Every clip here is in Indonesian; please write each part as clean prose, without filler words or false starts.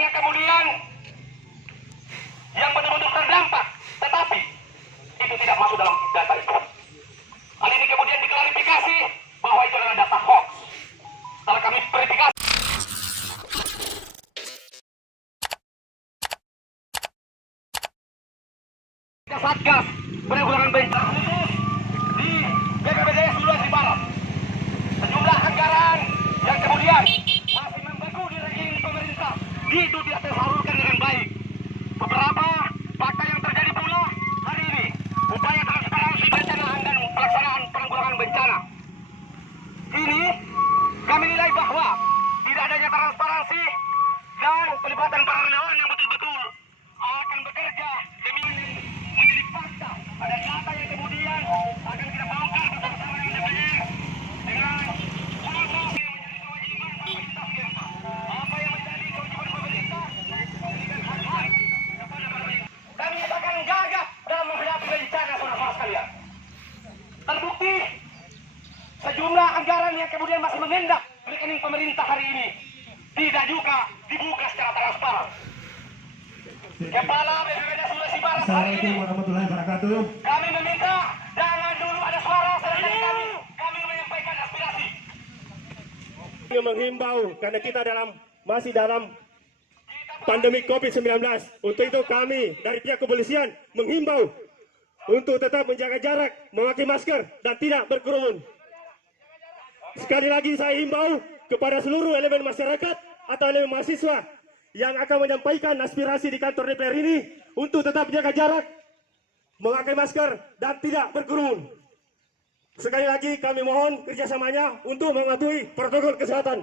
yang kemudian yang benar-benar terdampak, tetapi itu tidak masuk dalam data itu. Hal ini kemudian diklarifikasi bahwa itu adalah data hoax. Setelah kami verifikasi, Satgas Penanggulangan Bencana khusus di BPBD Sulawesi Barat, sejumlah anggaran yang kemudian masih membeku di rekening pemerintah itu tidak tersalurkan dengan baik. Beberapa fakta yang terjadi pula hari ini, upaya transparansi perencanaan dan pelaksanaan penanggulangan bencana ini kami nilai bahwa tidak adanya transparansi dan pelibatan para relawan yang betul-betul akan bekerja demi menjadi fakta. Ada data yang kemudian akan kita bongkar bersama-sama dengan DPR dengan apa yang menjadi kewajiban pemerintah Gempa, apa yang menjadi kewajiban pemerintah memberikan hak-hak kepada pemerintah. Kami akan gagap dalam menghadapi bencana, saudara-saudara sekalian. Terbukti sejumlah anggaran yang kemudian masih mengendap rekening pemerintah hari ini tidak juga dibuka secara transparan. Kepala BPBD Sulawesi Barat hari ini, warahmatullahi wabarakatuh. Kami meminta jangan dulu ada suara dari kami menyampaikan aspirasi. Menghimbau karena kita masih dalam pandemi COVID-19. Untuk itu kami dari pihak kepolisian menghimbau untuk tetap menjaga jarak, memakai masker dan tidak berkerumun. Sekali lagi saya himbau kepada seluruh elemen masyarakat atau elemen mahasiswa yang akan menyampaikan aspirasi di kantor DPR ini untuk tetap menjaga jarak, memakai masker dan tidak berkerumun. Sekali lagi kami mohon kerjasamanya untuk mematuhi protokol kesehatan.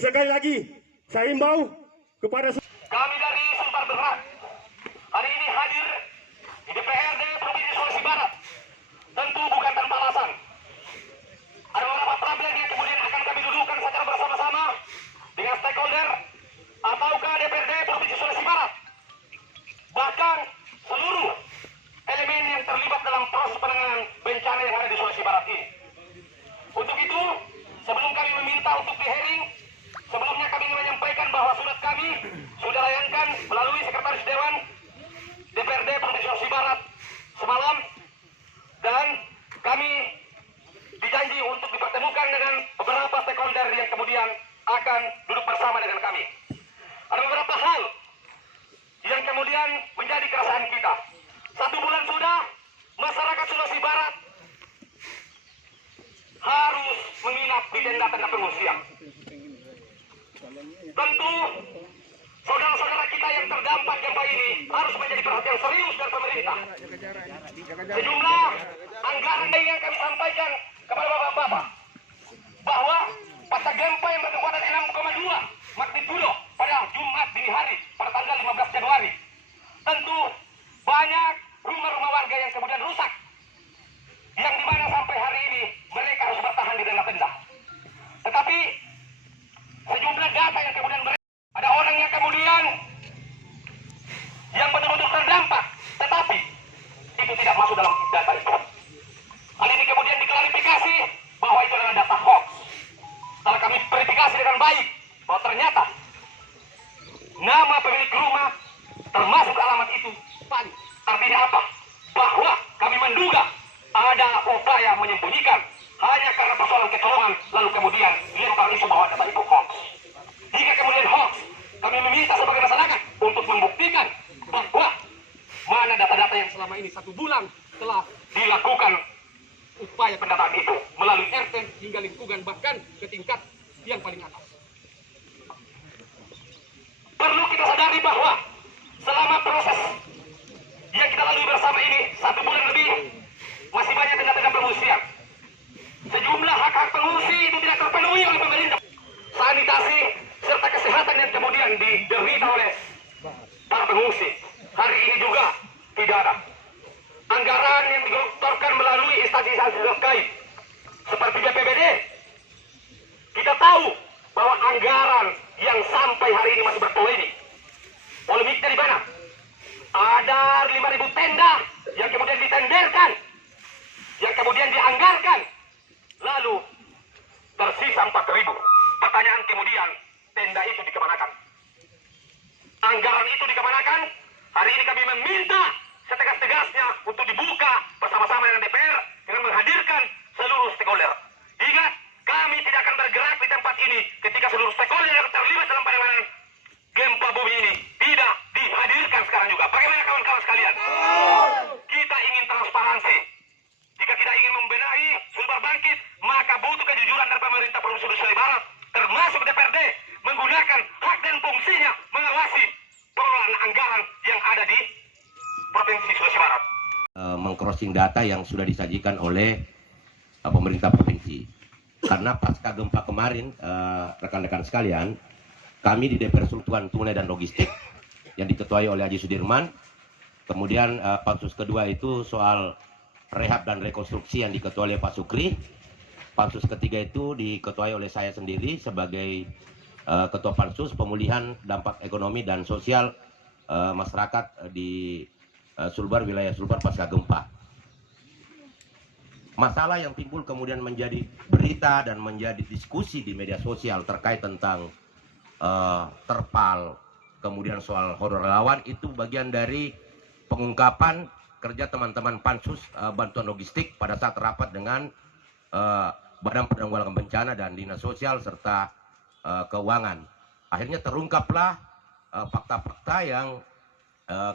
Sekali lagi saya himbau kepada Kami dari Sumbar Berat hari ini hadir di DPRD Provinsi Sulawesi Barat tentu bukan tanpa alasan. Ada beberapa problem yang kemudian akan kami dudukkan secara bersama-sama dengan stakeholder ataukah DPRD Provinsi Sulawesi Barat, bahkan seluruh elemen yang terlibat dalam proses penanganan bencana yang ada di Sulawesi Barat ini. Untuk itu, sebelum kami meminta untuk di-hearing, sebelumnya kami menyampaikan bahwa surat kami sudah layangkan melalui Sekretaris Dewan DPRD Provinsi Sulawesi Barat semalam, dan kami dijanji untuk dipertemukan dengan beberapa stakeholder yang kemudian akan duduk bersama dengan kami. Ada beberapa hal yang kemudian menjadi keresahan kita. 1 bulan sudah masyarakat Sulawesi Barat harus menginap di tenda-tenda pengungsian. Tentu saudara-saudara kita yang terdampak gempa ini harus menjadi perhatian serius dari pemerintah. Sejumlah anggaran yang kami sampaikan kepada bapak-bapak bahwa pasca gempa yang berkekuatan 6,2 magnitudo pada Jumat dini hari pada tanggal 15 Januari, tentu banyak rumah-rumah warga yang kemudian rusak, yang dimana sampai hari ini mereka harus bertahan di tenda-tenda. Tetapi sejumlah data yang kemudian ada orang yang kemudian yang benar-benar terdampak, tetapi itu tidak masuk dalam data itu. Hal ini kemudian diklarifikasi bahwa itu adalah data hoax. Setelah kami verifikasi dengan baik bahwa ternyata nama pemilik rumah termasuk alamat itu valid. Artinya apa? Bahwa kami menduga ada upaya menyembunyikan hanya karena persoalan kecolongan, lalu kemudian dilempar isu bahwa data itu hoax. Jika kemudian hoax, kami meminta sebagai masyarakat untuk membuktikan bahwa mana data-data yang selama ini 1 bulan telah dilakukan upaya pendataan itu melalui RT hingga lingkungan, bahkan ke tingkat yang paling atas. Perlu kita sadari bahwa selama proses yang kita lalui bersama ini 1 bulan lebih, masih banyak tenda-tenda pengungsian. Sejumlah hak-hak pengungsi itu tidak terpenuhi oleh pemerintah. Sanitasi serta kesehatan yang kemudian diderita oleh para pengungsi hari ini juga tidak ada. Anggaran yang digelontorkan melalui instansi-instansi terkait seperti BPBD, kita tahu bahwa anggaran itu dikemanakan? Hari ini kami meminta setegas-tegasnya untuk dibuka bersama-sama dengan DPR dengan menghadirkan seluruh stakeholder. Ingat, kami tidak akan bergerak di tempat ini ketika seluruh stakeholder yang terlibat dalam penanganan gempa bumi ini tidak dihadirkan sekarang juga. Bagaimana kawan-kawan sekalian? Kita ingin transparansi. Jika tidak ingin membenahi sumber bangkit, maka butuh kejujuran dari pemerintah Provinsi Sulawesi Barat, termasuk DPRD, menggunakan hak dan fungsinya mengawasi pengelolaan anggaran yang ada di Provinsi Sulawesi Barat. Mengcrossing data yang sudah disajikan oleh pemerintah provinsi. Karena pasca gempa kemarin, rekan-rekan sekalian, kami di DPR Sultuan Tunai dan Logistik yang diketuai oleh Haji Sudirman, kemudian pansus kedua itu soal rehab dan rekonstruksi yang diketuai oleh Pak Sukri, pansus ketiga itu diketuai oleh saya sendiri sebagai Ketua Pansus Pemulihan Dampak Ekonomi dan Sosial Masyarakat di Sulbar, wilayah Sulbar pasca gempa. Masalah yang timbul kemudian menjadi berita dan menjadi diskusi di media sosial terkait tentang terpal, kemudian soal honor relawan, itu bagian dari pengungkapan kerja teman-teman Pansus Bantuan Logistik pada saat rapat dengan Badan Penanggulangan Bencana dan Dinas Sosial serta Keuangan. Akhirnya terungkaplah fakta-fakta yang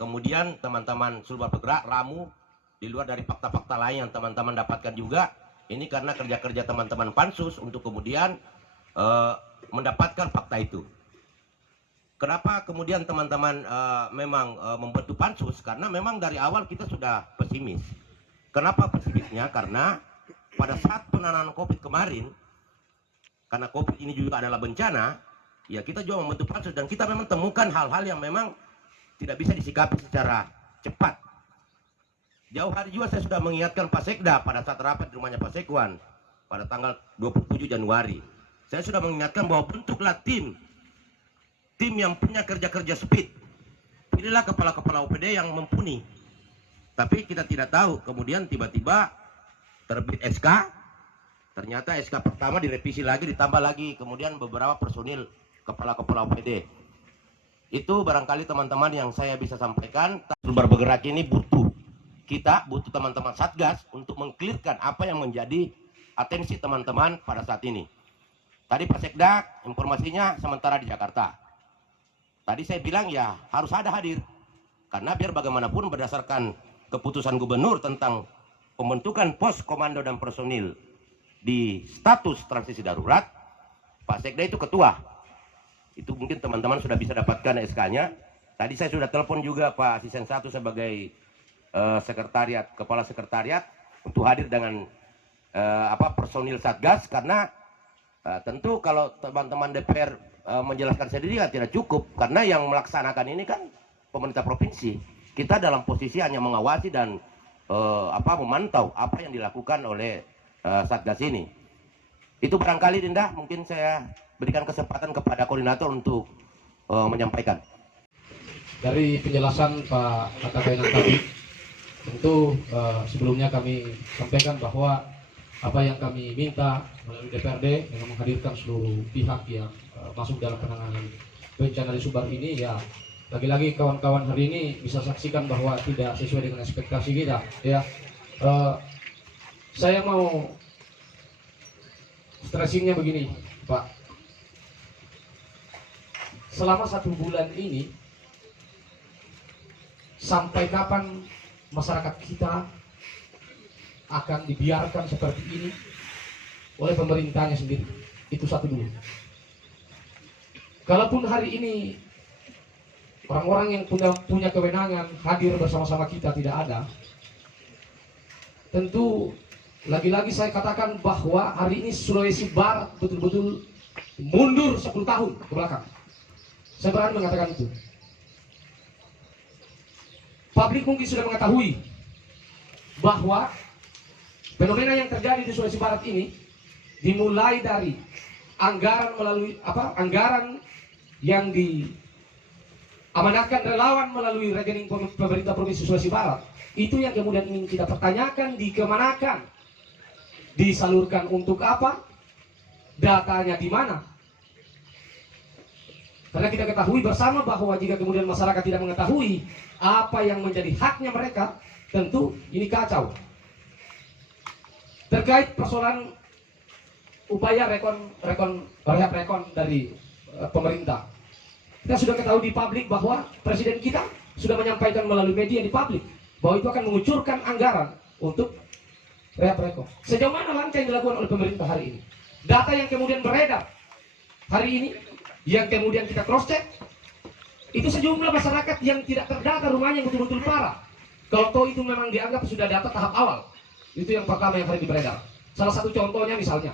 kemudian teman-teman Sulbar bergerak ramu di luar dari fakta-fakta lain yang teman-teman dapatkan juga. Ini karena kerja-kerja teman-teman Pansus untuk kemudian mendapatkan fakta itu. Kenapa kemudian teman-teman memang membentuk Pansus? Karena memang dari awal kita sudah pesimis. Kenapa pesimisnya? Karena pada saat penanganan COVID kemarin, karena COVID ini juga adalah bencana, ya kita juga membentuk Pansus dan kita memang temukan hal-hal yang memang tidak bisa disikapi secara cepat. Jauh hari juga saya sudah mengingatkan Pak Sekda pada saat rapat di rumahnya Pak Sekwan pada tanggal 27 Januari. Saya sudah mengingatkan bahwa bentuklah tim yang punya kerja-kerja speed. Pilihlah kepala-kepala OPD yang mumpuni. Tapi kita tidak tahu, kemudian tiba-tiba terbit SK, ternyata SK pertama direvisi lagi, ditambah lagi, kemudian beberapa personil kepala-kepala OPD. Itu barangkali teman-teman yang saya bisa sampaikan. Sulbar bergerak ini butuh teman-teman Satgas untuk mengklirkan apa yang menjadi atensi teman-teman pada saat ini. Tadi Pak Sekda informasinya sementara di Jakarta. Tadi saya bilang ya harus ada hadir. Karena biar bagaimanapun berdasarkan keputusan gubernur tentang pembentukan pos komando dan personil di status transisi darurat, Pak Sekda itu ketua. Itu mungkin teman-teman sudah bisa dapatkan SK-nya. Tadi saya sudah telepon juga Pak Asisten 1 sebagai kepala sekretariat untuk hadir dengan personil Satgas, karena tentu kalau teman-teman DPR menjelaskan sendiri ya tidak cukup, karena yang melaksanakan ini kan pemerintah provinsi. Kita dalam posisi hanya mengawasi dan memantau apa yang dilakukan oleh Satgas ini. Itu barangkali Dinda, mungkin saya berikan kesempatan kepada koordinator untuk menyampaikan. Dari penjelasan Pak Katabayan tadi, tentu sebelumnya kami sampaikan bahwa apa yang kami minta melalui DPRD dengan menghadirkan seluruh pihak yang masuk dalam penanganan bencana di Sulbar ini, ya lagi-lagi kawan-kawan hari ini bisa saksikan bahwa tidak sesuai dengan ekspektasi kita. Ya, saya mau stressingnya begini, Pak. Selama 1 bulan ini, sampai kapan masyarakat kita akan dibiarkan seperti ini oleh pemerintahnya sendiri? Itu satu dulu. Kalaupun hari ini orang-orang yang punya kewenangan hadir bersama-sama kita tidak ada, tentu lagi-lagi saya katakan bahwa hari ini Sulawesi Barat betul-betul mundur 10 tahun ke belakang. Saya berani mengatakan itu. Publik mungkin sudah mengetahui bahwa fenomena yang terjadi di Sulawesi Barat ini dimulai dari anggaran yang diamanahkan relawan melalui rekening pemerintah Provinsi Sulawesi Barat. Itu yang kemudian ingin kita pertanyakan, dikemanakan, disalurkan untuk apa, datanya di mana. Karena kita ketahui bersama bahwa jika kemudian masyarakat tidak mengetahui apa yang menjadi haknya mereka, tentu ini kacau. Terkait persoalan upaya rehab rekon dari pemerintah, kita sudah ketahui di publik bahwa presiden kita sudah menyampaikan melalui media di publik bahwa itu akan mengucurkan anggaran untuk rehab rekon. Sejauh mana langkah yang dilakukan oleh pemerintah hari ini? Data yang kemudian beredar hari ini, yang kemudian kita cross check, itu sejumlah masyarakat yang tidak terdata rumahnya yang betul-betul parah. Kalau itu memang dianggap sudah data tahap awal, itu yang pertama yang hari ini beredar. Salah satu contohnya misalnya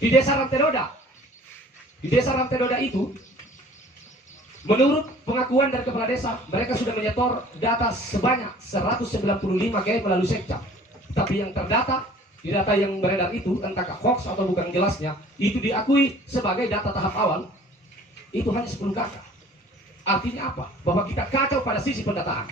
di desa Rantedoda. Di desa Rantedoda itu, menurut pengakuan dari kepala desa, mereka sudah menyetor data sebanyak 195 KM melalui Sekcap. Tapi yang terdata di data yang beredar itu, entah hoax atau bukan jelasnya, itu diakui sebagai data tahap awal, itu hanya 10 kakak. Artinya apa? Bahwa kita kacau pada sisi pendataan.